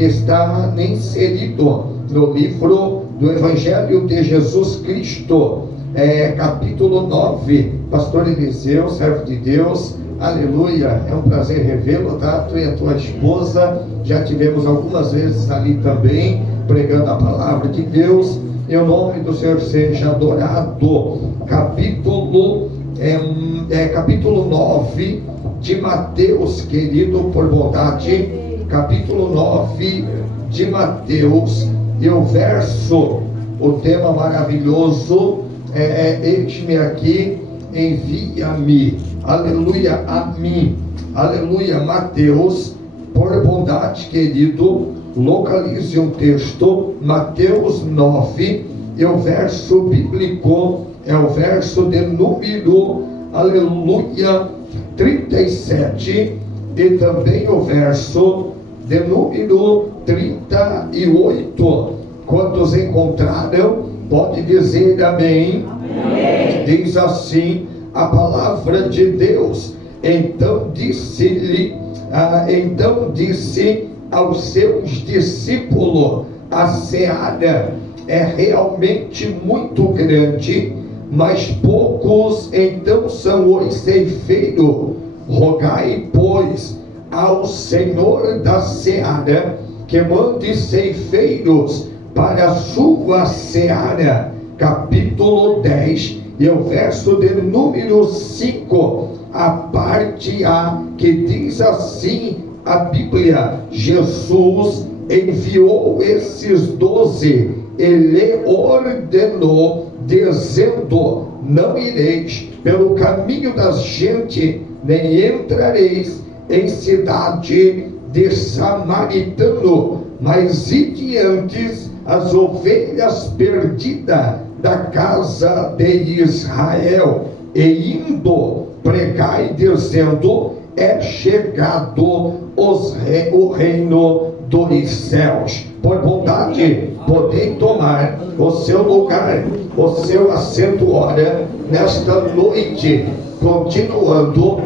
que está inserido no livro do Evangelho de Jesus Cristo, capítulo 9. Pastor Eliseu, servo de Deus, aleluia, é um prazer revê-lo, tá? Tu e a tua esposa, já tivemos algumas vezes ali também, pregando a palavra de Deus, e o nome do Senhor seja adorado. Capítulo 9 de Mateus, querido, por bondade, capítulo 9 de Mateus, e o verso, o tema maravilhoso, eis-me aqui, envia-me, aleluia, a mim, aleluia. Mateus, por bondade, querido, localize um texto, Mateus 9, e o verso bíblico é o verso de número, aleluia, 37, e também o verso de número 38. Quantos encontraram, pode dizer amém. Amém. Diz assim a palavra de Deus: então disse aos seus discípulos: a seara é realmente muito grande, mas poucos então são os ceifeiros. Rogai, pois, ao Senhor da seara que mande ceifeiros para a sua seara. Capítulo 10, e o verso de número 5, a parte A, que diz assim a Bíblia: Jesus enviou esses 12 e lhe ordenou, dizendo: não ireis pelo caminho das gente, nem entrareis em cidade de samaritano, mas ide antes as ovelhas perdidas da casa de Israel, e indo pregai, dizendo: é chegado o reino dos céus. Por bondade, podem tomar o seu lugar, o seu assento, ora, nesta noite, continuando,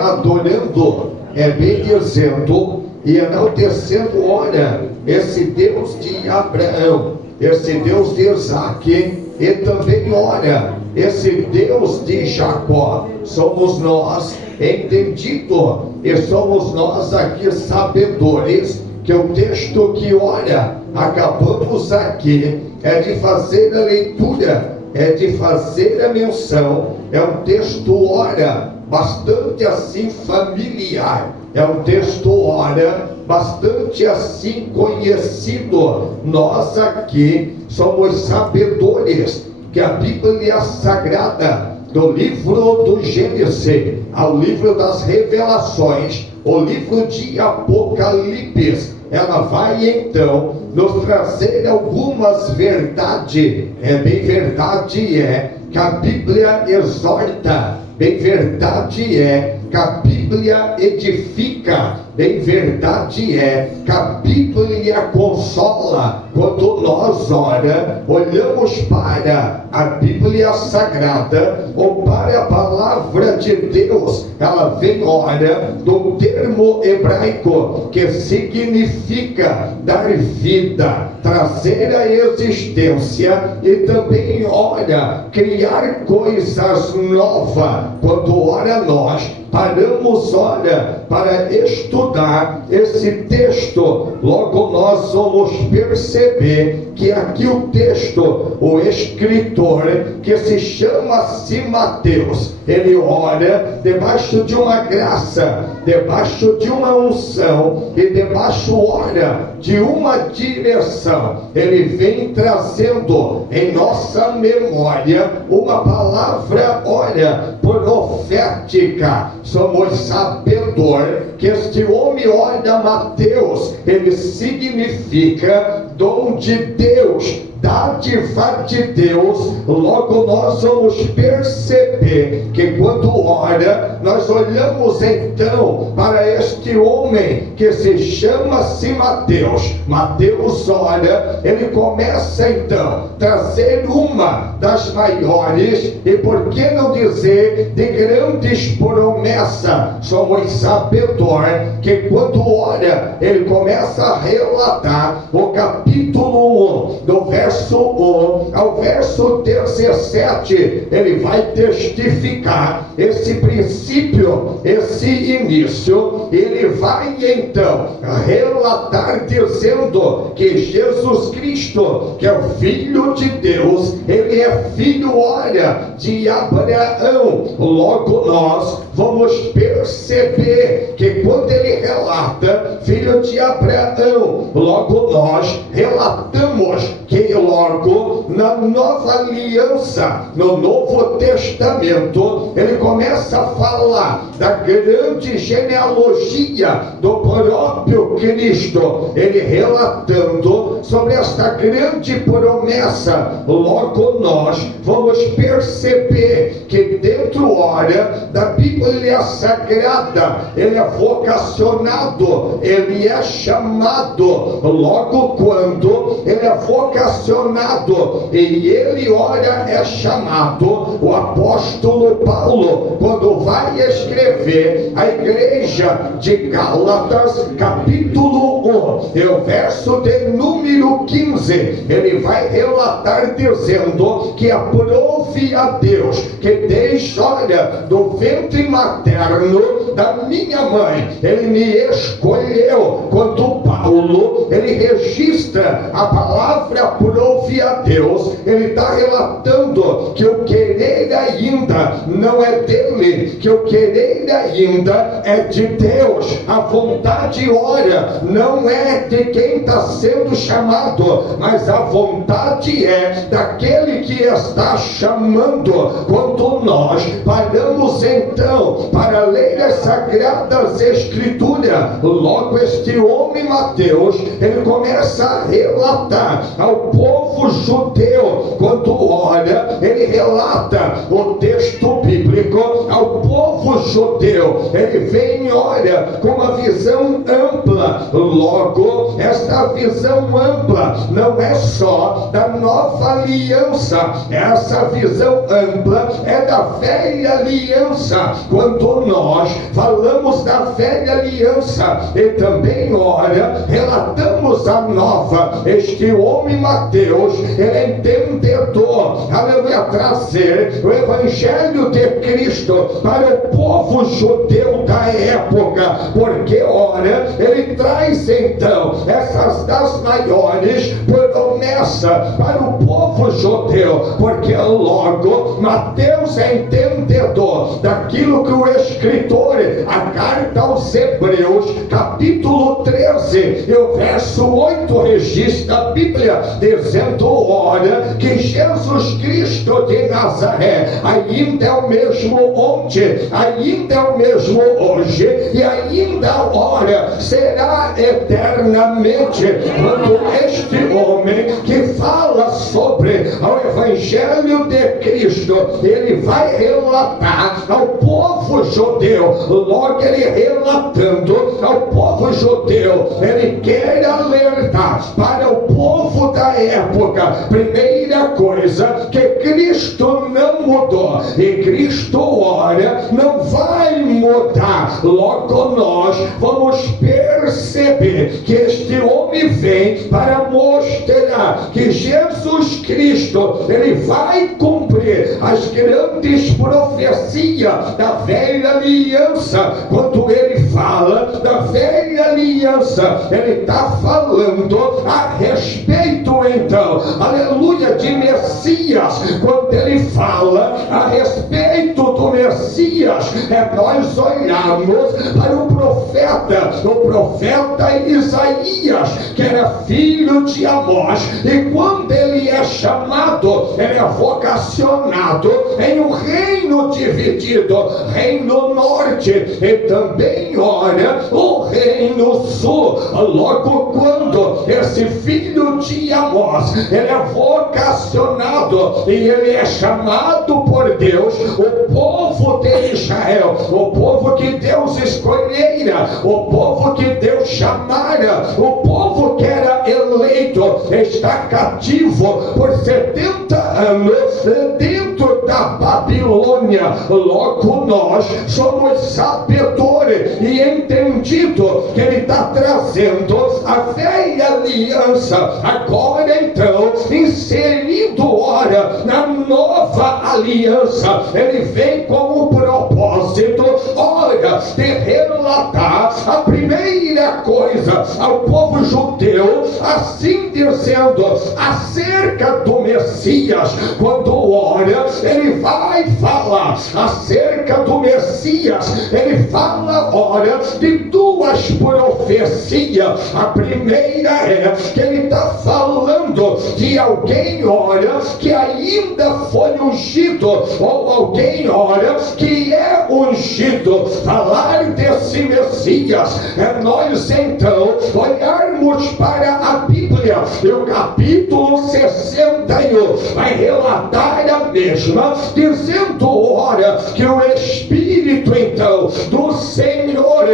adorando, bendizendo e enaltecendo, ora, esse Deus de Abraão, esse Deus de Isaac, e também, ora, esse Deus de Jacó. Somos nós entendidos, e somos nós aqui sabedores que o texto que, ora, acabamos aqui, é de fazer a leitura, é de fazer a menção, é um texto, ora, bastante assim familiar, é um texto, ora, bastante assim conhecido. Nós aqui somos sabedores que a Bíblia Sagrada, do livro do Gênesis ao livro das Revelações, o livro de Apocalipse, ela vai então nos trazer algumas verdades. Bem verdade é que a Bíblia exorta, bem verdade é que a Bíblia edifica, bem verdade é que a Bíblia consola. Quando nós, ora, olhamos para a Bíblia Sagrada, ou para a palavra de Deus, ela vem, ora, do termo hebraico que significa dar vida, trazer a existência, e também, ora, criar coisas novas. Quando, ora, nós paramos, ora, para estudar esse texto, logo nós vamos perceber que aqui o texto, o escritor, que se chama-se Mateus, ele ora debaixo de uma graça, debaixo de uma unção, e debaixo, ora, de uma direção. Ele vem trazendo em nossa memória uma palavra, ora, profética. Somos sabedor que este homem, olha, Mateus, ele significa dom de Deus, dádiva de Deus, logo nós vamos perceber que quando ora, nós olhamos então para este homem que se chama-se Mateus. Mateus ora, ele começa então a trazer uma das maiores, e por que não dizer de grandes promessas. Somos sabedor que quando ora, ele começa a relatar o capítulo 1, do verso 1 ao verso 17, ele vai testificar esse princípio, esse início. Ele vai então relatar dizendo que Jesus Cristo, que é o Filho de Deus, ele é filho, olha, de Abraão. Logo nós vamos perceber que quando ele relata filho de Abraão, logo nós relatamos que logo na nova aliança, no Novo Testamento, ele começa a falar da grande genealogia do próprio Cristo, ele relatando sobre esta grande promessa. Logo nós vamos perceber que dentro, ora, da Bíblia Sagrada, ele é vocacionado, ele é chamado. Logo quando ele é vocacionado e ele, ora, é chamado, o apóstolo Paulo, quando vai escrever a igreja de Gálatas, capítulo 1, e o verso de número 15, ele vai relatar dizendo que aprove a Deus que desde, olha, do ventre materno da minha mãe, ele me escolheu. Quando Paulo, ele registra a palavra aprove a Deus, ele está relatando que o querer ainda não é dele, que o querer ainda é de Deus. A vontade, ora, não é de quem está sendo chamado, mas a vontade é daquele que está chamando. Quando nós paramos então para ler as Sagradas Escrituras, logo este homem Mateus, ele começa a relatar ao povo judeu. Quando olha, ele relata o texto bíblico ao povo judeu, ele vem, olha, com uma visão ampla. Logo, esta visão ampla não é só da nova aliança, essa visão ampla é da velha aliança. Quando nós falamos da velha aliança e também, olha, relatamos a nova, este homem Mateus, ele é entendedor, aleluia, trazer o Evangelho de Cristo para o povo judeu da época, porque, olha, ele traz então essas das maiores promessas para o povo judeu, porque logo Mateus é entendedor daquilo que o escritor, a carta aos Hebreus, capítulo 13 e o verso 8 registra a Bíblia dizendo, olha, que Jesus Cristo de Nazaré ainda é o mesmo ontem, ainda é o mesmo hoje e ainda, olha, será eternamente. Quando este homem que fala sobre o Evangelho de Cristo, ele vai relatar ao povo judeu, logo ele relatando ao povo judeu, ele quer alertar para o povo da época, primeira coisa, que Cristo não mudou, e Cristo, olha, não vai mudar. Logo nós vamos perceber que este homem vem para mostrar que Jesus Cristo, ele vai cumprir as grandes profecias da velha aliança. Quando ele fala da velha aliança, ele está falando a respeito então, aleluia, de Messias. Quando ele fala a respeito do Messias, nós olhamos para o profeta Isaías, que era filho de Amós, e quando ele é chamado, ele é vocacionado em um reino dividido, reino norte e também, olha, o reino sul. Logo quando esse filho de de Amós, ele é vocacionado e ele é chamado por Deus, o povo de Israel, o povo que Deus escolhera, o povo que Deus chamara, o povo que era eleito, está cativo por 70 anos dentro da Babilônia. Logo nós somos sabedores e entendido que ele está trazendo a velha aliança, agora então inserido ora na nova aliança. Ele vem com o propósito ora de relatar a primeira coisa ao povo judeu, assim dizendo acerca do Messias. Quando ora, ele vai falar acerca do Messias, ele fala ora de duas profecias. A primeira é que ele está falando de alguém ora que ainda foi ungido, ou alguém ora que é ungido. Falar desse Messias é nós então olharmos para a Bíblia, e o capítulo 61 vai relatar a mesma, dizendo ora que o Espírito então do Senhor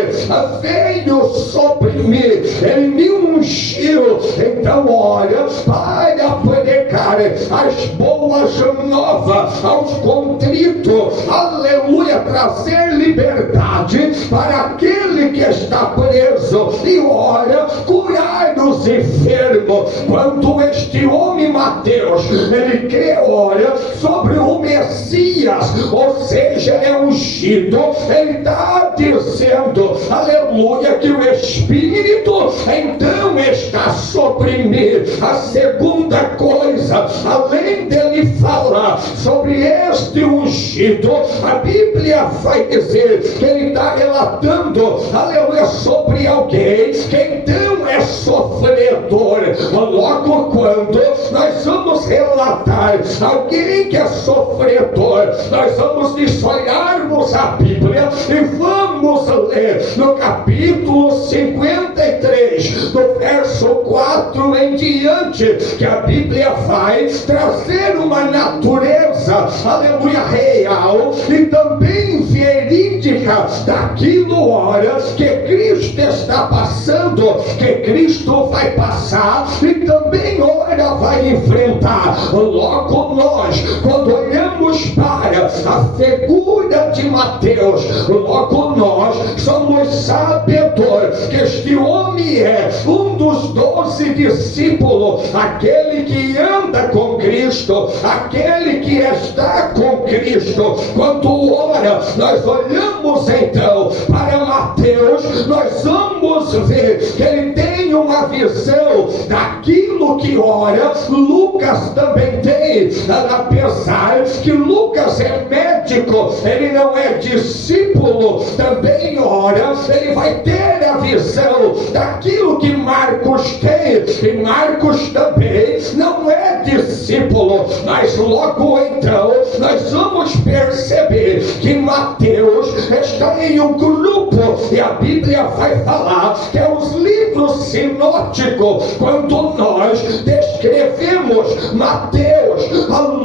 veio sobre mim, ele me ungiu, então ora para pregar as boas novas aos contritos, aleluia, trazer liberdade para aquele que está preso, e ora curar os enfermos. Quando este homem Mateus, ele crê ora sobre o Messias, ou seja, ele é ungido, ele está dizendo, aleluia, que o Espírito então está sobre mim. A segunda coisa, além dele falar sobre este ungido, a Bíblia vai dizer que ele está relatando, aleluia, sobre alguém que então é sofredor. Logo quando nós vamos relatar alguém que é sofredor, nós vamos olharmos a Bíblia e vamos ler no capítulo 53, do verso 4 em diante, que a Bíblia vai trazer uma natureza, aleluia, real e também verídica daquilo ora que Cristo está passando, que Cristo vai passar e também ora vai enfrentar. Logo nós, quando olhamos para a figura de Mateus, logo nós somos sabedores que este homem é um dos 12 discípulos, aquele que anda com Cristo, aquele que está com Cristo. Quando ora, nós olhamos então para Mateus, nós vamos ver que ele tem uma visão daquilo que ora Lucas também tem, apesar que Lucas é médico, ele não é discípulo, também ora, ele vai ter a visão daquilo que Marcos tem, e Marcos também não é discípulo, mas logo então nós vamos perceber que Mateus está em um grupo, e a Bíblia vai falar que é os livros sinóticos. Quando nós descrevemos Mateus,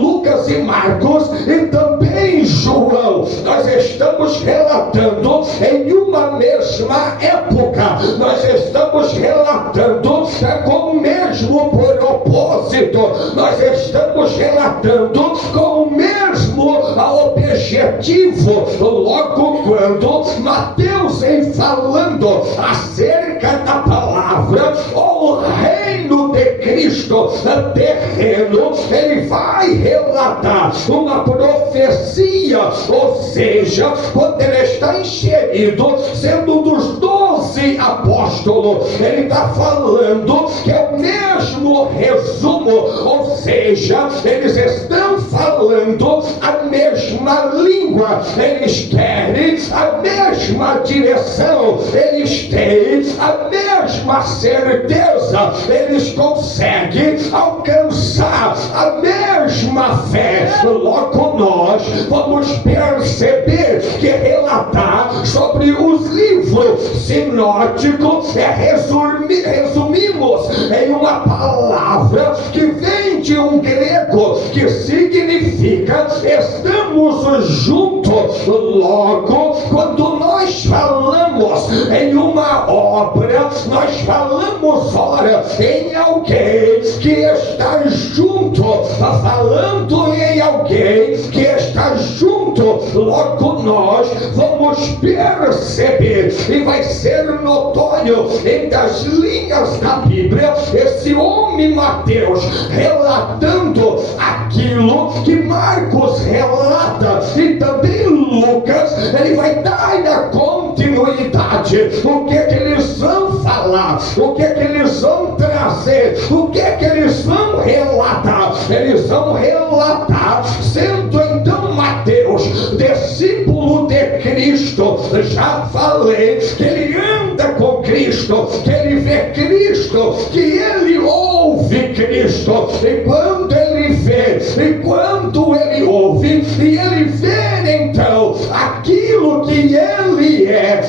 Lucas e Marcos e também João, nós estamos relatando em uma mesma época, nós estamos relatando com o mesmo propósito, nós estamos relatando com o mesmo objetivo. Logo quando Mateus vem falando acerca da palavra, o reino de Cristo terreno, ele vai relatar uma profecia, ou seja, quando ele está inserido, sendo um dos 12 apóstolos, ele está falando que é o mesmo resumo, ou seja, eles estão falando a mesma língua, eles querem a mesma direção, eles têm a mesma certeza, eles conseguem alcançar a mesma fé. Logo nós vamos perceber que relatar sobre os livros sinóticos é resumimos em uma palavra Logo, quando nós falamos em uma obra, nós falamos, ora, em alguém que está junto, falando em alguém que está junto, logo nós vamos perceber, e vai ser notório entre as linhas da Bíblia, esse homem Mateus relatando aquilo que Marcos relata, e também Lucas, ele vai dar a continuidade, o que é que eles vão falar, o que é que eles vão trazer, o que é que eles vão relatar. Eles vão relatar, sendo então Mateus discípulo de Cristo. Já falei que ele anda com Cristo, que ele vê Cristo, que ele ouve Cristo, e quando ele vê, e quando ele ouve, e ele vê então aquilo que ele é,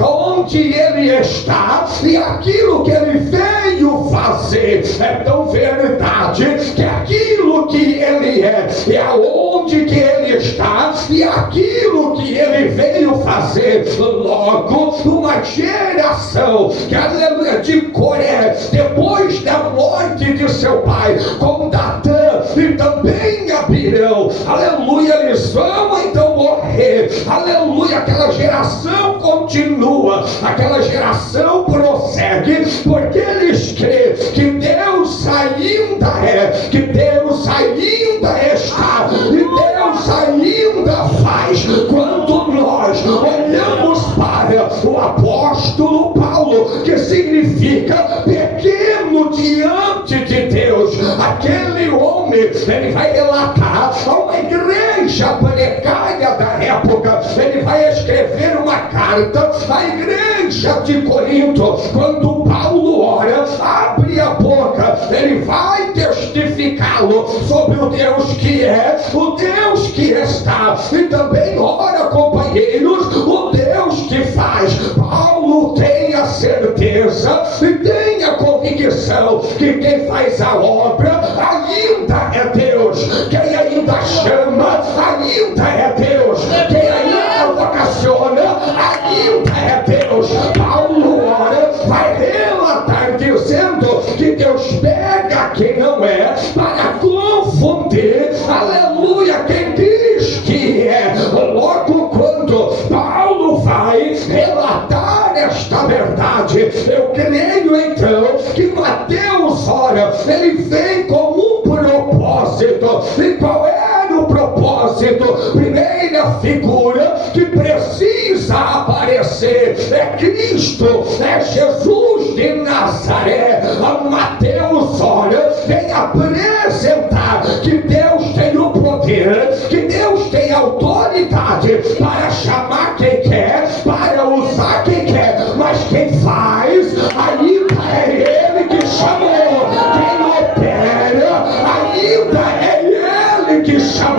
aonde ele está, e aquilo que ele veio fazer, é tão verdade que aquilo que ele é, e aonde que ele está, e aquilo que ele veio fazer. Logo, uma geração que, aleluia, de Coré, depois da morte de seu pai, com Datã e também Abirão, aleluia, eles vão então morrer, aleluia, aquela geração continua, aquela geração prossegue, porque eles creem que Deus ainda é, que Deus ainda está, e Deus ainda faz. Quando nós olhamos para o apóstolo Paulo, que significa pequeno diante de Deus, aquele homem, ele vai relatar a uma igreja precária da época, ele vai escrever uma carta à igreja de Corinto. Quando Paulo ora, abre a boca, ele vai testificá-lo sobre o Deus que é, o Deus que está, e também ora, companheiros, o Deus que faz. Paulo tem a certeza e tem a convicção que quem faz a obra ainda é Deus, quem ainda chama ainda é Deus, quem ainda vocaciona ainda é Deus. Paulo ora, vai relatar dizendo que Deus pega quem não é para confundir, aleluia, quem diz que é. Logo, quando Paulo vai relatar esta verdade, eu creio então que Mateus, ora, ele vem com um propósito. E qual era o propósito? Primeira figura que precisa aparecer é Cristo, é Jesus de Nazaré. Mateus, ora, vem apresentar que Deus tem o poder, que Deus tem autoridade para chamar quem quer, para usar quem quer, mas quem faz ainda é Ele que chamou, quem opera ainda é Ele que chamou.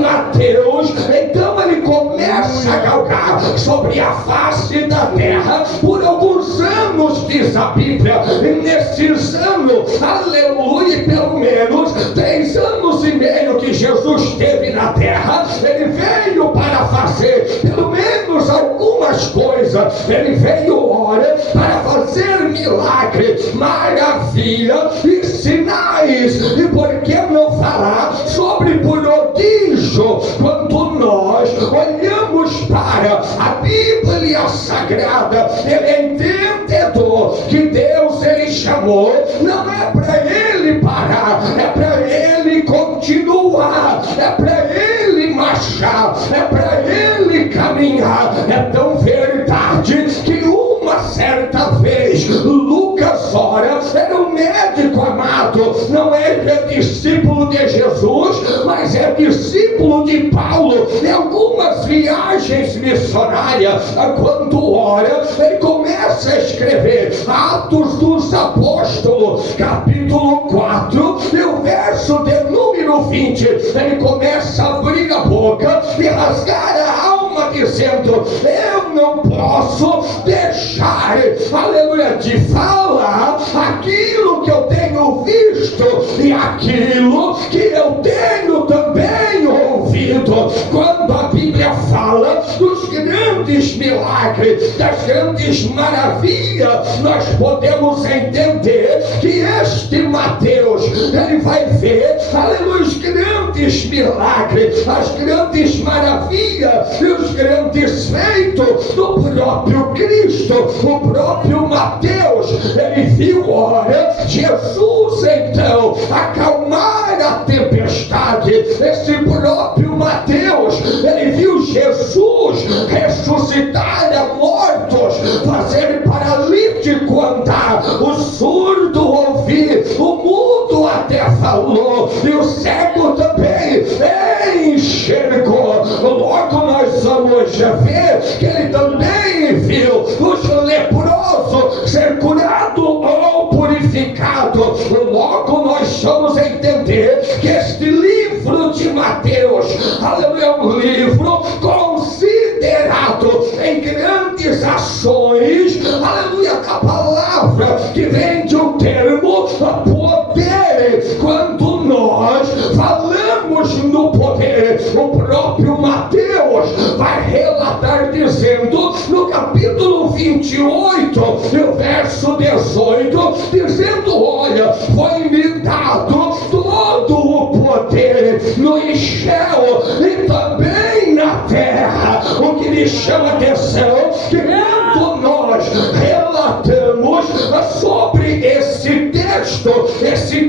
Mateus, então ele começa a galgar sobre a face da terra por alguns anos, diz a Bíblia, e nesses anos, aleluia, pelo menos 3 anos e meio que Jesus esteve na terra, ele veio para fazer pelo menos algumas coisas. Ele veio, ora, para fazer milagre, maravilha e sinais. E por que não falar sobre prodígio quando nós olhamos para a Bíblia Sagrada? Ele é entendedor que Deus, ele chamou, não é para ele parar, é para ele continuar, é para ele marchar, é para ele caminhar. É tão verdade que uma certa vez Lucas, ora, era um médico amado, não é discípulo de Jesus, mas é discípulo de Paulo. Em algumas viagens missionárias, quando ora, ele começa a escrever Atos dos Apóstolos, capítulo 4, e o verso de número 20, ele começa a abrir a boca e rasgar a alma, dizendo: eu não posso deixar, aleluia, de falar aquilo que eu tenho visto e aquilo que eu tenho também ouvido. ouvido. Quando a Bíblia fala dos grandes milagres, das grandes maravilhas, nós podemos entender que este Mateus, ele vai ver, aleluia, os grandes milagres, as grandes maravilhas e os grandes feitos do próprio Cristo. O próprio Mateus, ele viu, olha, Jesus então acalmar a tempestade. Esse próprio Mateus, ele viu Jesus ressuscitar a mortos, fazer paralítico andar, o surdo ouvir, o mudo até falou, e o cego também enxergou. Logo nós vamos ver que ele também viu os leprosos ser curado ou purificado. Logo nós vamos entender que este livro de Mateus, aleluia, é um livro considerado em grandes ações, aleluia, a palavra que vem de um termo poder. Quando nós falamos no poder, o próprio Mateus vai relatar dizendo no capítulo 28, no verso 18, dizendo, olha, foi-me dado todo o poder no céu e também na terra. O que me chama a atenção, que quando nós relatamos sobre esse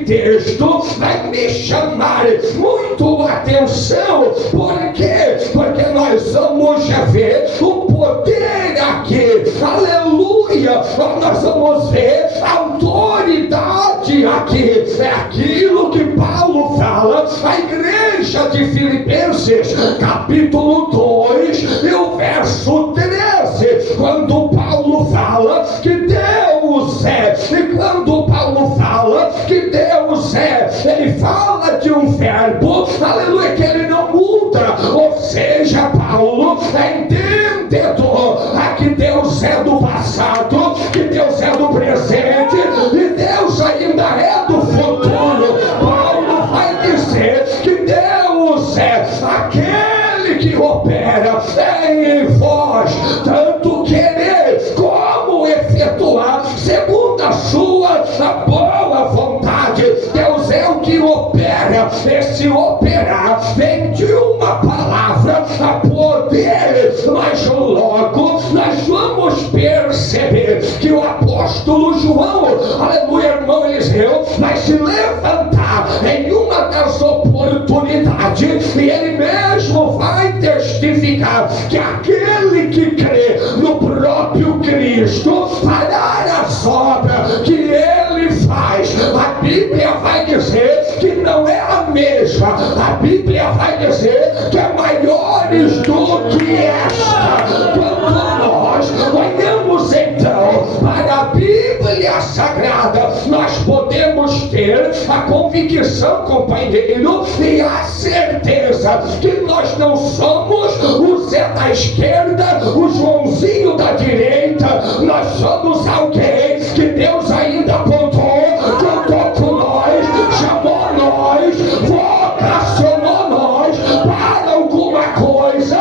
texto vai me chamar muito a atenção. Por quê? Porque nós vamos ver o poder aqui, aleluia, nós vamos ver a autoridade aqui. É aquilo que Paulo fala à igreja de Filipenses, capítulo 2 e o verso 13, quando Paulo fala que Deus é, e quando Paulo fala que Deus é, ele fala de um verbo, aleluia, que ele não muda. Ou seja, Paulo é entendedor que Deus é do passado, que Deus é do presente e Deus ainda é do futuro. Paulo vai dizer que Deus é aquele que opera em vós, tanto querer como efetuar segundo a sua boa vontade. Deus é o que opera. Esse operar vem de uma palavra, a poder. Mas logo nós vamos perceber que o apóstolo João, aleluia, irmão Eliseu, vai se levantar em uma das oportunidades e ele mesmo vai testificar que aquele que crê no próprio Cristo fará as obras que ele faz. A Bíblia vai dizer que não é a mesma. A Bíblia vai dizer que é maiores do que esta. Quando nós olhamos então para a Bíblia Sagrada, nós podemos ter a convicção, companheiro, e a certeza que nós não somos o Zé da esquerda, o Joãozinho da direita. Nós somos alguém que Deus ainda apontou, contou com nós, chamou nós, vocacionou nós para alguma coisa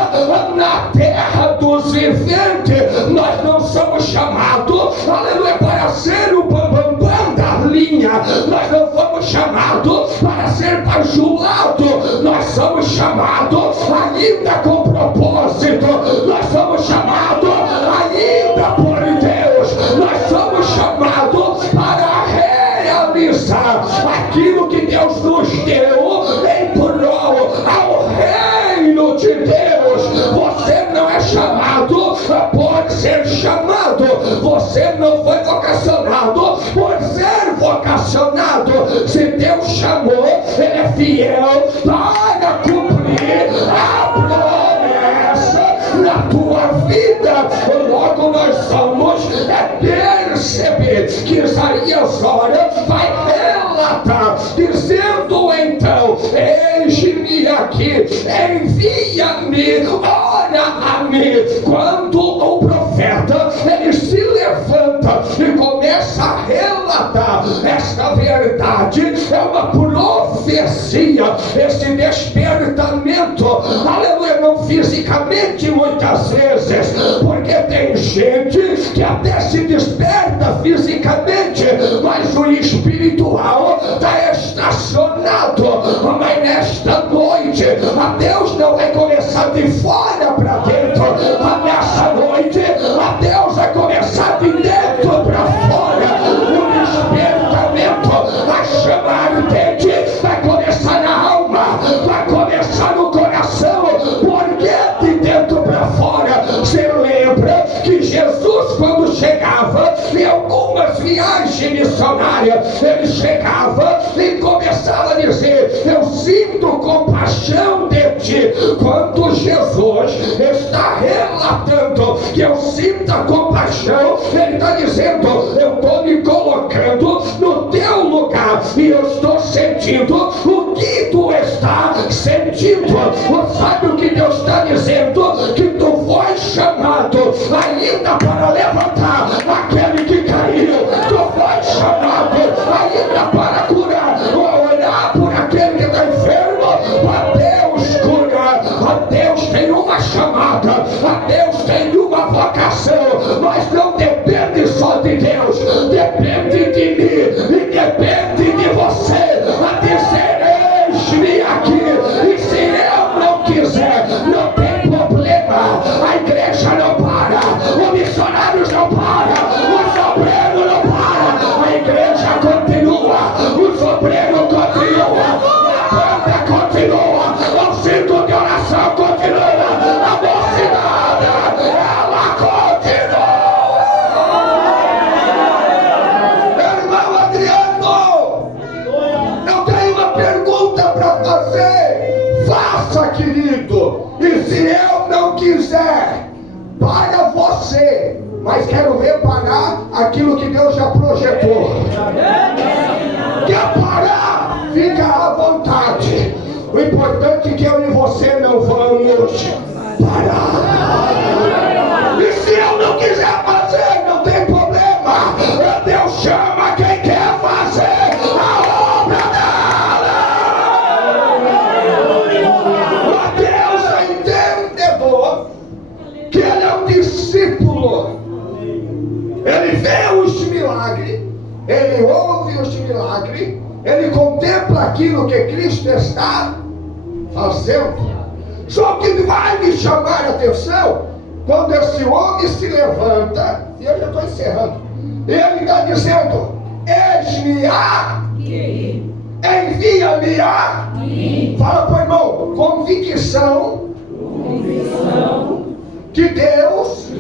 na terra dos viventes. Nós não somos chamados, aleluia, para ser o bambambam da linha. Nós não fomos chamados para ser bajulado. Nós somos chamados ainda com propósito. Nós somos chamados ainda por Deus. Nós somos chamados para realizar aquilo que Deus nos deu em prol ao reino de Deus. Você não é chamado por ser chamado. Você não foi vocacionado por ser vocacionado. Se Deus chamou, Ele é fiel para cumprir a promessa na tua vida. Logo nós vamos perceber que Isaías, ora, vai relatar, dizendo então: eis-me aqui, envia-me, ora a mim. Quando o profeta ele se levanta e começa a relatar relata esta verdade, é uma profecia, esse despertamento, aleluia, não fisicamente muitas vezes, porque tem gente que até se desperta fisicamente, mas o espiritual está estacionado. Mas nesta noite, a Deus não vai começar de fora para dentro, mas nessa noite, a Deus vai começar de dentro para fora. O despertamento, a chama ardente vai começar na alma, vai começar no coração, porque de dentro para fora. Você lembra que Jesus, quando chegava em algumas viagens missionárias, ele chegava e começava a dizer: eu sinto compaixão de ti. Quando Jesus está relatando que eu sinto a compaixão, ele está dizendo: eu estou me colocando no teu lugar e eu estou sentindo o que tu está sentindo. Sabe o que Deus está dizendo? Que tu foi chamado ainda para levantar aquele que caiu. Tu foi chamado ainda para curar, orar por aquele que está enfermo. A Deus cura, a Deus tem uma chamada, a Deus tem uma vocação, mas não depende só de Deus, depende de mim e depende de você a dizer: eis-me aqui. E se eu não quiser, não tem problema, a igreja não para, os missionários não param, os obreiros não param, a igreja continua, os obreiros continuam, a banda continua, o círculo de oração continua, a mocidade, ela continua. Irmão Adriano, eu tenho uma pergunta para fazer. Faça, querido. E se eu não quiser, para você, mas quero ver parar aquilo que Deus já projetou. Quer parar? Fica à vontade. O importante é que eu e você não vamos parar. E se eu não quiser fazer, não tem problema. Deus chama quem quer fazer a obra dela. Deus é entendedor que ele é um discípulo. Ele vê os milagres, ele ouve os milagres, ele contempla aquilo que Cristo está fazendo. Só que vai me chamar a atenção quando esse homem se levanta, e eu já estou encerrando, ele está dizendo: eis-me aqui, envia-me aqui. Fala para o irmão: convicção que Deus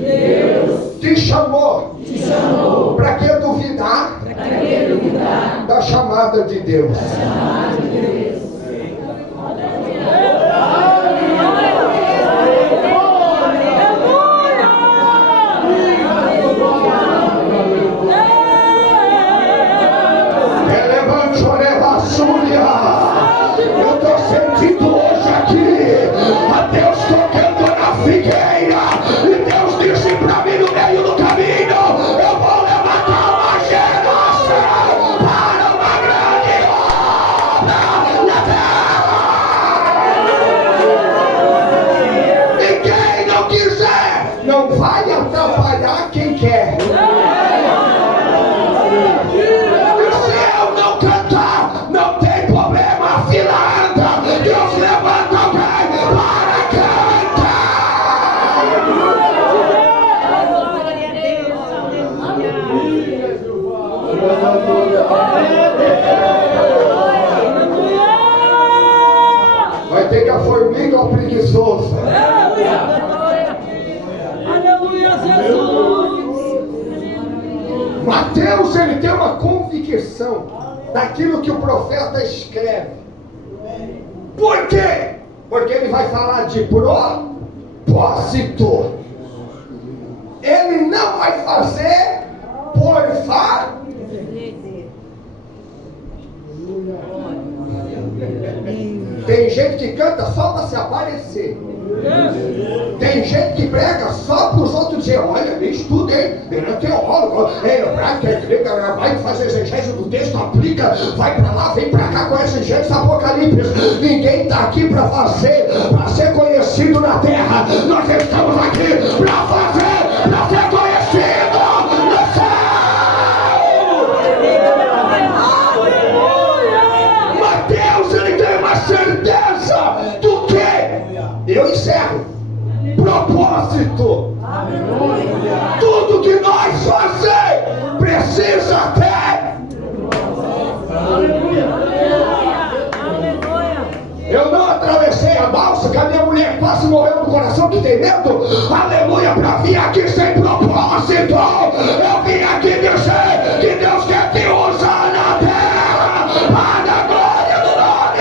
te chamou. Para que duvidar da chamada de Deus? Eu estou sentindo hoje aqui a Deus tocando na figueira, e Deus disse para mim no meio do caminho: eu vou levantar uma geração para uma grande obra na terra. E quem não quiser, não vai atrapalhar quem quer. Vai ter que a formiga ao preguiçoso. Aleluia, Jesus. Mateus, ele tem uma convicção daquilo que o profeta escreve. Por quê? Porque ele vai falar de propósito. Ele não vai fazer por fazer. Tem gente que canta só para se aparecer. Tem gente que prega só para os outros dizer, olha, ele estuda, hein? Ele é teólogo, ele vai fazer exegese do texto, aplica, vai para lá, vem para cá com exegese Apocalipse. Ninguém está aqui para ser conhecido na terra. Nós estamos aqui para ser conhecido no céu. Mateus, ele tem uma certeza do que? Eu encerro. Propósito. Tudo que nós fazemos precisa ter. Eu não atravessei a balsa que a minha mulher quase morreu do coração que tem medo. Aleluia, para vir aqui sem propósito. Eu vim aqui dizer que Deus quer te usar na terra para a glória do nome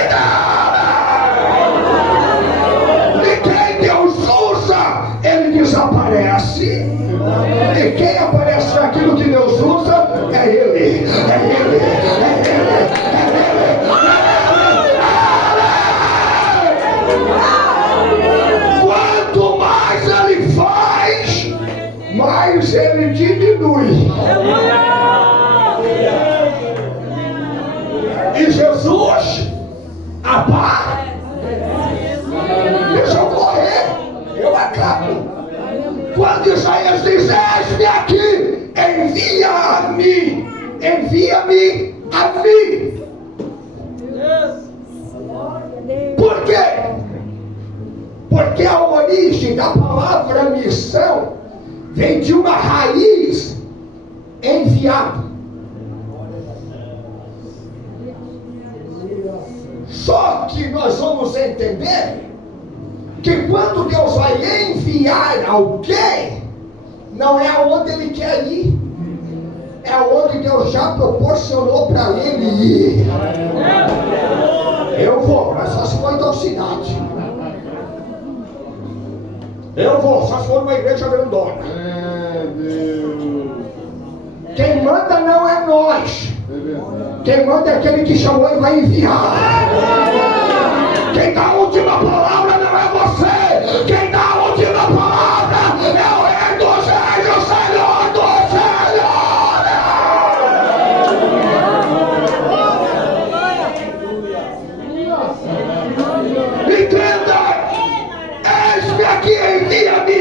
dele. E quem Deus usa, ele desaparece. E quem aparece naquilo que Deus usa é ele. Quanto mais ele faz, mais ele diminui. E Jesus apaga. Deixa eu correr, eu acabo. Quando Isaías diz, eis-me aqui, envia-me a mim. Por quê? Porque a origem da palavra missão vem de uma raiz, enviado. Só que nós vamos entender que quando Deus vai enviar alguém, não é aonde ele quer ir, é aonde Deus já proporcionou para ele ir. Eu vou, mas só se for em tal cidade. Eu vou, só se for numa igreja grandona. Quem manda não é nós. Quem manda é aquele que chamou e vai enviar. Quem dá a última palavra não é você. Quem dá a última palavra é o Rei dos Reis, o Senhor dos Senhores. Entenda, eis-me aqui, envia-me.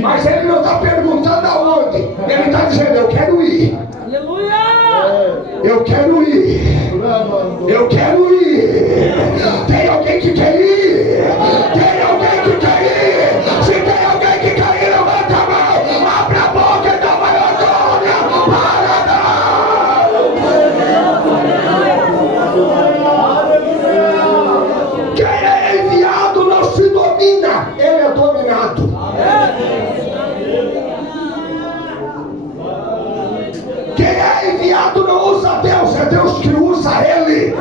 Mas ele não está perguntando aonde. Ele está dizendo, eu quero ir. Eu quero ir. Eu quero ir. Tem alguém que quer ir? Tem alguém que quer ir? Se tem alguém que quer ir, levanta a mão. Abre a boca e dá maior glória para Deus. Quem é enviado não se domina, ele é dominado. Quem é enviado não usa Deus, é Deus que usa ele.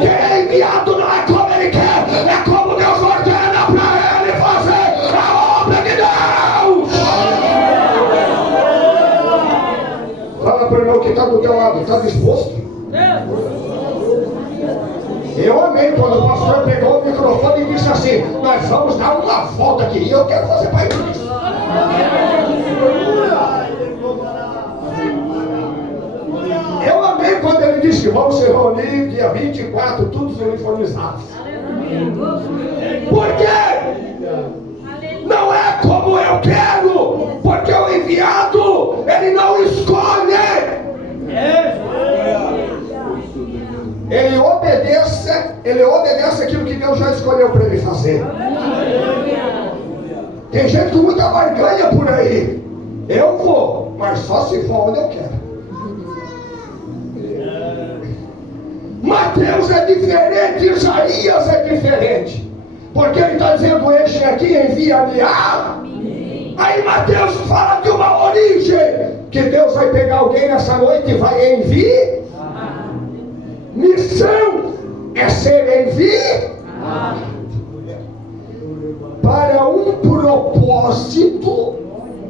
Quem é enviado não é como ele quer, é como Deus ordena para ele fazer a obra de Deus. Fala para o irmão que está do teu lado, está disposto? Eu amei quando o pastor pegou o microfone e disse assim, nós vamos dar uma volta aqui, e eu quero fazer para isso. Eu amei quando ele disse que vamos se reunir dia 24, todos uniformizados. Por quê? Não é como eu quero, porque o enviado, ele não escolhe. Ele obedece aquilo que Deus já escolheu para ele fazer. Tem gente com muita barganha por aí. Eu vou, mas só se for onde eu quero. Mateus é diferente, Isaías é diferente, porque ele está dizendo, este aqui envia-me a mim. Aí Mateus fala de uma origem, que Deus vai pegar alguém nessa noite e vai enviar. Missão é ser enviado para um propósito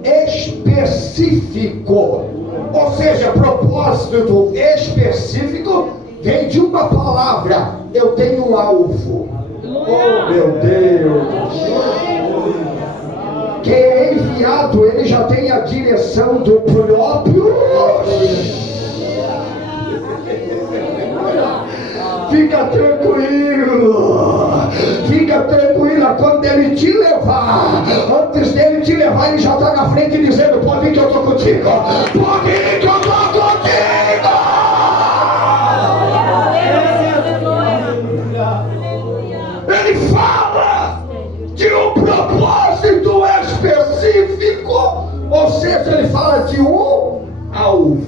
específico. Ou seja, propósito específico vem de uma palavra, eu tenho um alvo. Oh, meu Deus! Quem é enviado, ele já tem a direção do próprio. Fica tranquilo, quando ele te levar, antes dele te levar, ele já está na frente dizendo: pode ir que eu estou contigo, pode ir que eu estou contigo. Ele fala de um propósito específico, ou seja, ele fala de um alvo.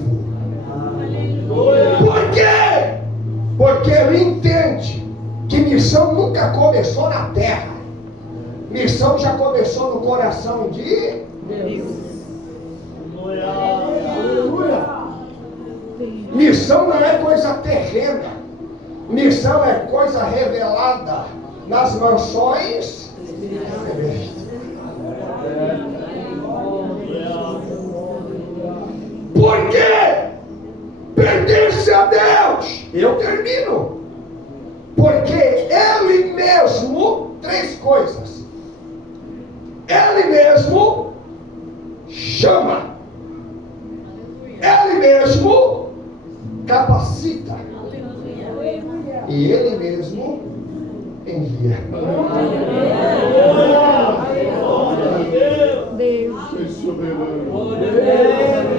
Por quê? Porque ele entende que missão nunca começou na terra. Missão já começou no coração de Deus. Missão não é coisa terrena. Missão é coisa revelada nas mansões celestes. Por quê? Pertence a Deus. Eu termino. Porque Ele mesmo, três coisas. Ele mesmo chama. Ele mesmo capacita. E Ele mesmo envia. Deus.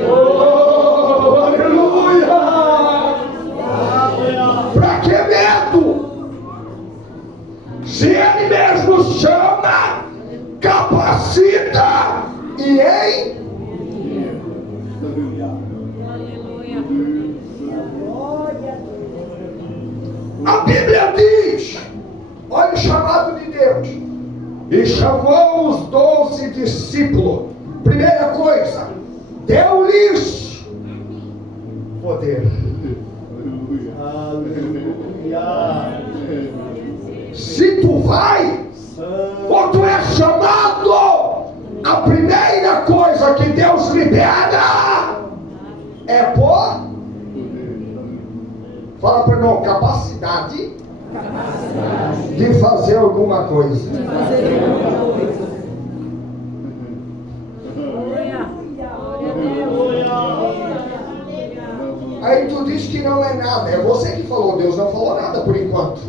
Oh, aleluia! Para que medo? Se Ele mesmo chama, capacita e envia. A Bíblia diz: olha o chamado de Deus. E chamou os 12 discípulos. Primeira coisa, deu-lhes poder. Se tu vai, ou tu é chamado, a primeira coisa que Deus libera é por, fala para nós, capacidade de fazer alguma coisa. Aí tu diz que não é nada. É você que falou, Deus não falou nada por enquanto.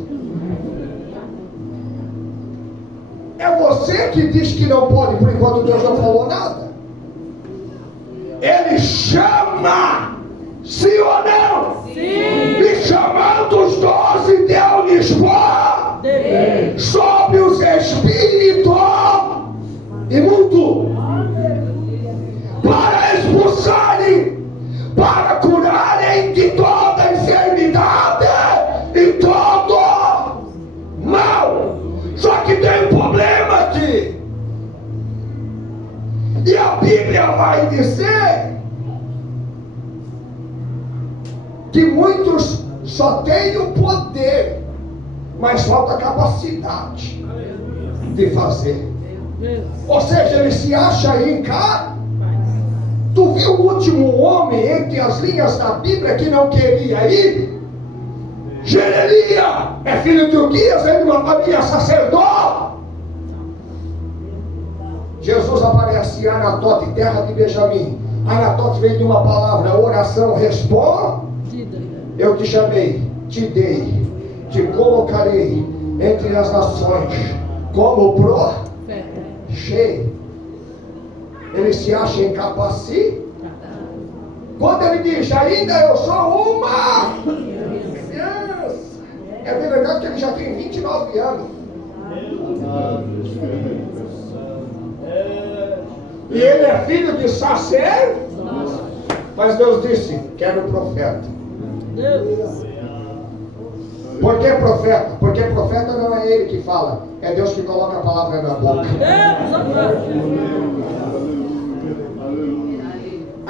É você que diz que não pode por enquanto, Deus não falou nada. Ele chama, sim ou não? Sim. E chamando os 12, deu-lhes poder sobre os espíritos imundos, para expulsarem, para curarem de toda enfermidade e todo mal. Só que tem um problema aqui. E a Bíblia vai dizer que muitos só têm o poder, mas falta capacidade de fazer. Ou seja, ele se acha aí em cá. Tu viu o último homem entre as linhas da Bíblia que não queria ir? Jeremias é filho de Uzias, é de uma família sacerdote. Jesus aparece em Anatote, terra de Benjamim. Anatote veio de uma palavra, oração, responde. Eu te chamei, te dei, te colocarei entre as nações como profeta. Ele se acha incapacitado. Quando ele diz, ainda eu sou uma criança, é bem verdade que ele já tem 29 anos. E ele é filho de sacerdote. Mas Deus disse, quero profeta. Por que profeta? Porque profeta não é ele que fala, é Deus que coloca a palavra na boca.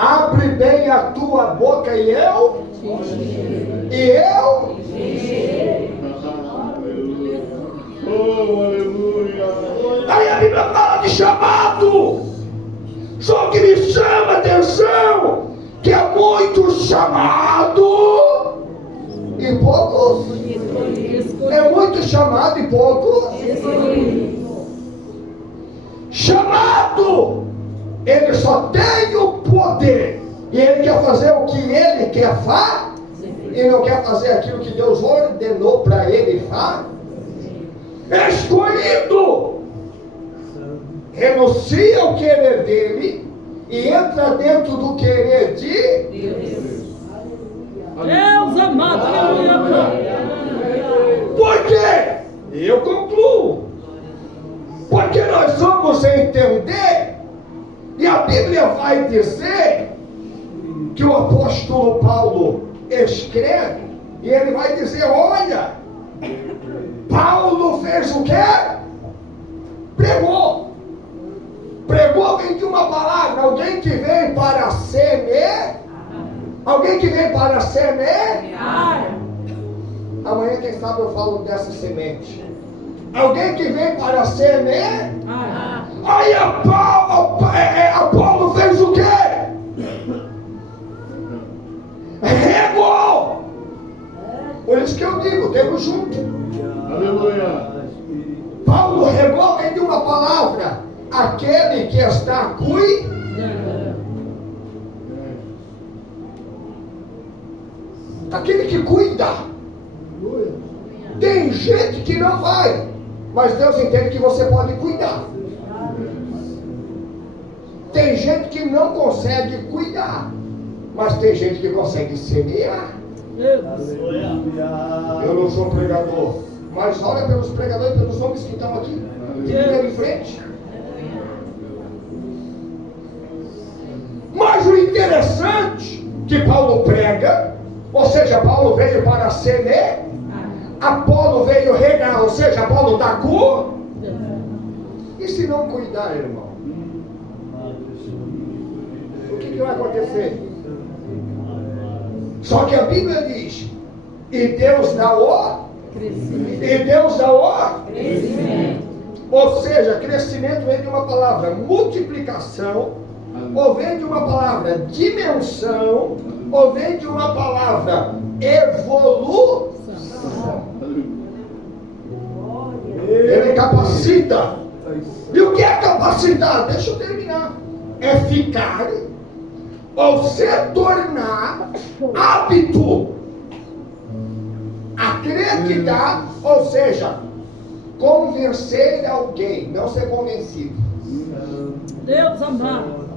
Abre bem a tua boca e eu. Oh, aleluia. Aí a Bíblia fala de chamado. Só que me chama a atenção que é muito chamado e poucos. É muito muito chamado e pouco chamado. Ele só tem o poder e ele quer fazer o que ele quer fazer e não quer fazer aquilo que Deus ordenou para ele fazer. Escolhido renuncia ao querer dele e entra dentro do querer de Deus amado, aleluia. Por quê? Eu concluo. Porque nós vamos entender, e a Bíblia vai dizer que o apóstolo Paulo escreve, e ele vai dizer: olha, Paulo fez o quê? Pregou. Pregou vem de uma palavra. Alguém que vem para semear. Alguém que vem para semear. Amanhã, quem sabe, eu falo dessa semente. Alguém que vem para semear. Aí Apolo fez o quê? Regou. Por isso que eu digo, temos junto. Aleluia. Paulo regou vem de uma palavra. Aquele que está cuidando. Aquele que cuida. Tem gente que não vai, mas Deus entende que você pode cuidar. Tem gente que não consegue cuidar, mas tem gente que consegue semear. Eu não sou pregador, mas olha pelos pregadores e pelos homens que estão aqui, de primeira em frente. Mas o interessante que Paulo prega, ou seja, Paulo veio para semear, Apolo veio regar, ou seja, Apolo está com. E se não cuidar, irmão? O que vai acontecer? Só que a Bíblia diz: e Deus dá o crescimento. E Deus dá o crescimento. Ou seja, crescimento vem de uma palavra multiplicação, ou vem de uma palavra dimensão, ou vem de uma palavra evolução. Ele capacita. E o que é capacitar? Deixa eu terminar. É ficar ou se tornar hábito, acreditar, ou seja, convencer alguém, não ser convencido. Deus amado.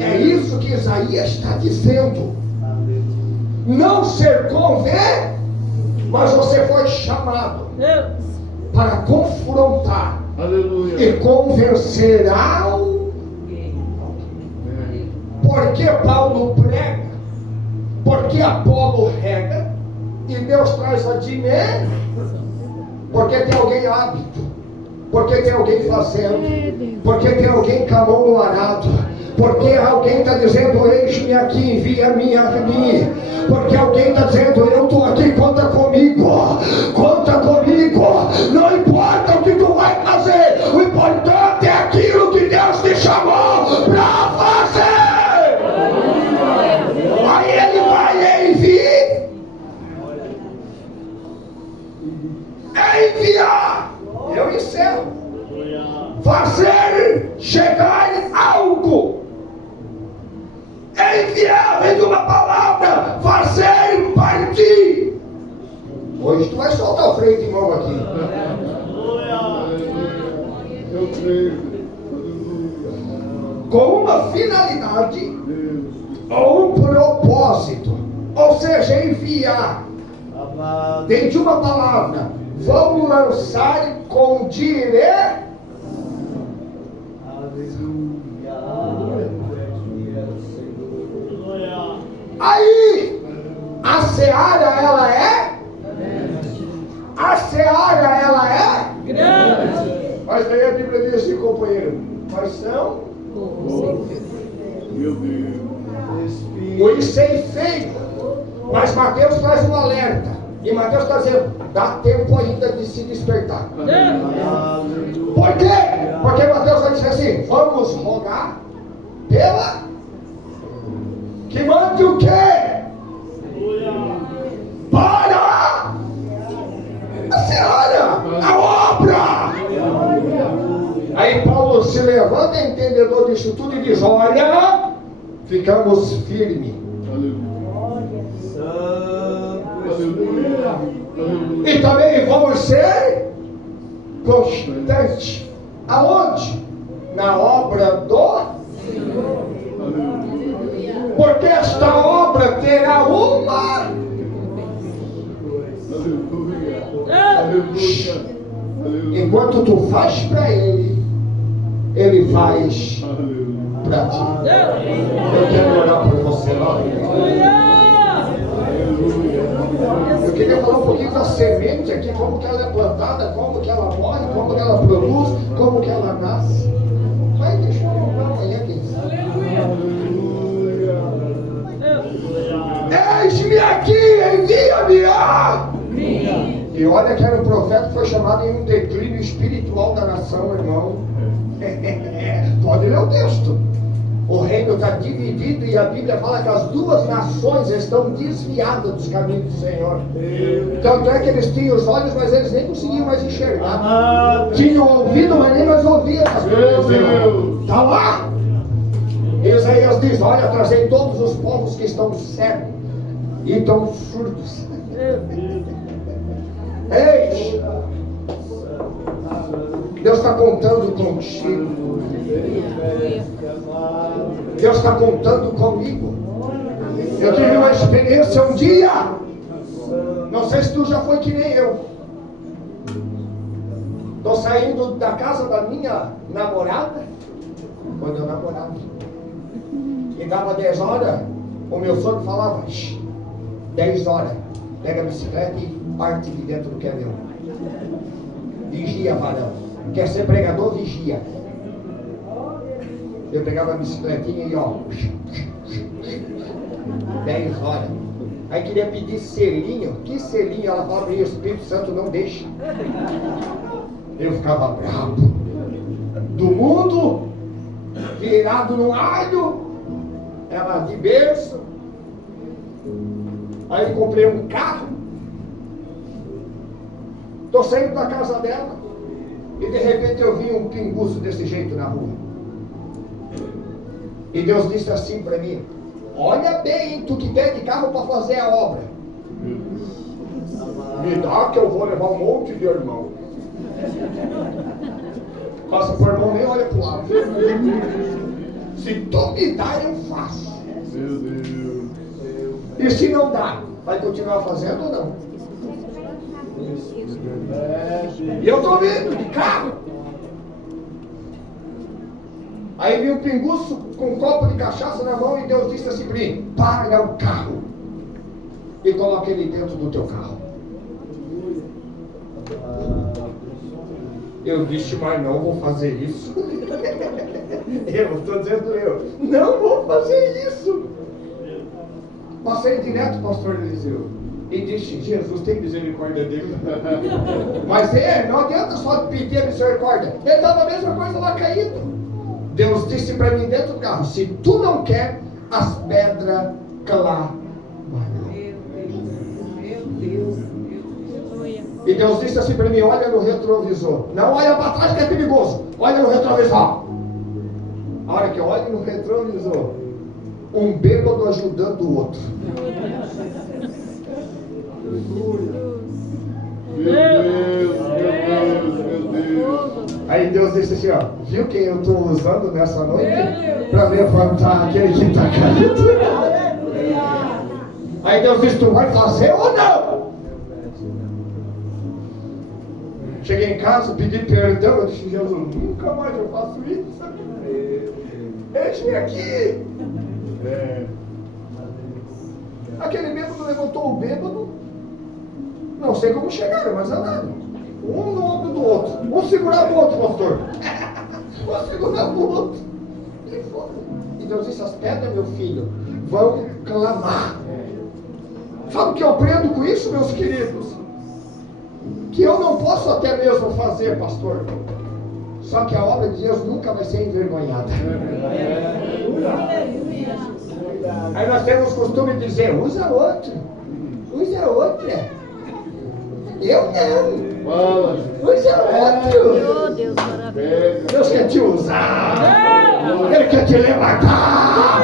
É isso que Isaías está dizendo. Não ser convencido, mas você foi chamado para confrontar. Aleluia. E convencer alguém. Porque Paulo prega, porque Apolo rega, e Deus traz a dimensão. Porque tem alguém hábito, porque tem alguém fazendo, porque tem alguém com a mão no arado, porque alguém está dizendo: eis-me aqui, envia-me a mim. Porque alguém está dizendo: eu estou aqui, conta comigo, conta comigo. Não importa o que tu vai fazer, o importante é aquilo que Deus te chamou para fazer. Aí ele vai enviar. Eu encerro. Fazer chegar algo. Enviar vem de uma palavra, fazer partir. Hoje tu vai soltar o freio de mão aqui. Eu creio. Com uma finalidade ou um propósito, ou seja, enviar. Vem de uma palavra. Vamos lançar com direção. Aí, a seara ela é? A seara ela é? Grande. Mas daí a Bíblia diz assim, companheiro, quais são? Meu Deus. Os ceifeiros. Mas Mateus traz um alerta. E Mateus está dizendo: dá tempo ainda de se despertar. Por quê? Porque Mateus vai dizer assim: vamos rogar pela que mande o quê? levanta entendedor disso tudo e diz: olha, ficamos firmes. Aleluia. E também vamos ser constantes. Aonde? Na obra do Senhor. Porque esta obra terá uma. Enquanto tu faz para ele faz para ti. Eu quero orar por você lá. Eu queria falar um pouquinho da semente aqui, como que ela é plantada, como que ela morre, como que ela produz, como que ela nasce. Mas deixa eu orar amanhã, quem sabe. Eis-me aqui, envia-me. E olha que era um profeta que foi chamado em um declínio espiritual da nação, irmão. Pode ler o texto. O reino está dividido e a Bíblia fala que as duas nações estão desviadas dos caminhos do Senhor. Tanto é que eles tinham os olhos, mas eles nem conseguiam mais enxergar. Tinham ouvido, mas nem mais ouviam as coisas. Está lá. Isaías diz: olha, trazei todos os povos que estão cegos e estão surdos. Ei, Deus está contando contigo. Deus está contando comigo. Eu tive uma experiência um dia. Não sei se tu já foi que nem eu. Estou saindo da casa da minha namorada, quando eu namorava. E dava 10 horas, o meu sogro falava: 10 horas, pega a bicicleta e parte de dentro do caminhão. Vigia, varão. Quer ser pregador? Vigia. Eu pegava a bicicletinha e ó, 10 horas. Aí queria pedir selinho. Que selinho? Ela falava: o Espírito Santo não deixa. Eu ficava bravo. Do mundo, virado no alho, ela de berço. Aí eu comprei um carro. Estou saindo da casa dela e de repente eu vi um pinguço desse jeito na rua. E Deus disse assim para mim: olha bem, tu que tem de carro para fazer a obra. Me dá que eu vou levar um monte de irmão. Passa por irmão, nem olha para o lado. Se tu me dá, eu faço. Meu Deus. E se não dá, vai continuar fazendo ou não? E eu estou vindo de carro. Aí vi um pinguço com um copo de cachaça na mão e Deus disse assim para mim: para o carro e coloque ele dentro do teu carro. Eu disse: mas não vou fazer isso. Eu estou dizendo, eu não vou fazer isso. Passei direto, pastor Eliseu, e disse: Jesus, tem misericórdia dele. Mas não adianta só pedir a misericórdia. Ele estava a mesma coisa lá caído. Deus disse para mim dentro do carro: se tu não quer, as pedras clamam. E Deus disse assim para mim: olha no retrovisor. Não olha para trás que é perigoso. Olha no retrovisor. A hora que eu olho no retrovisor, um bêbado ajudando o outro. Meu Deus. Aí Deus disse assim: ó, viu quem eu estou usando nessa noite para levantar aquele que está caído? Aí Deus disse: tu vai fazer ou não? Cheguei em casa, pedi perdão. Eu disse: Jesus, nunca mais eu faço isso. Eis-me aqui. Aquele bêbado levantou o bêbado. Não sei como chegaram, mas andaram. Um no ombro do outro. Um segurava o outro, pastor. Um segurava o outro. E Deus disse: as pedras, meu filho, vão clamar. Sabe o que eu aprendo com isso, meus queridos? Que eu não posso até mesmo fazer, pastor. Só que a obra de Deus nunca vai ser envergonhada. Aí nós temos o costume de dizer: usa outro. Usa outra. Eu não. Fala. Hoje é outro. Oh, Deus maravilhoso. Pega. Deus quer te usar. Ele quer te levantar.